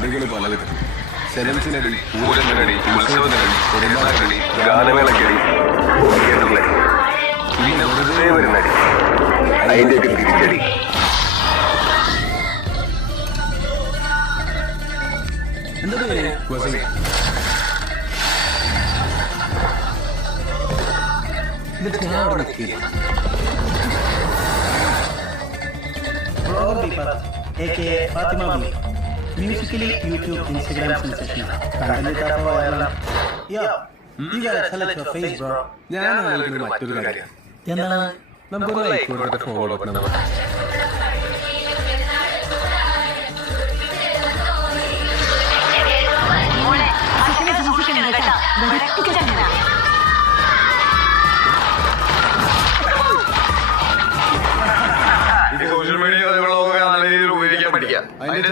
നടികൾ പലവിധം. സെലൻസിനടി, പൂരത്തിനടി, ഉത്സവത്തിനടി, പെരുന്നാളിനടി, ഗാനമേളക്കടി, പിന്നെ വെറുതെ വരുന്നടി, അതിന്റെയൊക്കെ തിരിച്ചടി. Musically, YouTube, Instagram sensation. Content up viral. Yo, you gotta tell it to your face, bro. ഞാൻ ആലോചിക്കുന്ന മറ്റൊരു കാര്യം, എന്താണ്? നമുക്കൊരു ലൈക്ക് കൊടുത്തിട്ട് ഫോളോ ചെയ്യണം. സോഷ്യൽ മീഡിയ നല്ല രീതിയിൽ ഉപയോഗിക്കാൻ പഠിക്കുക. അതിന്റെ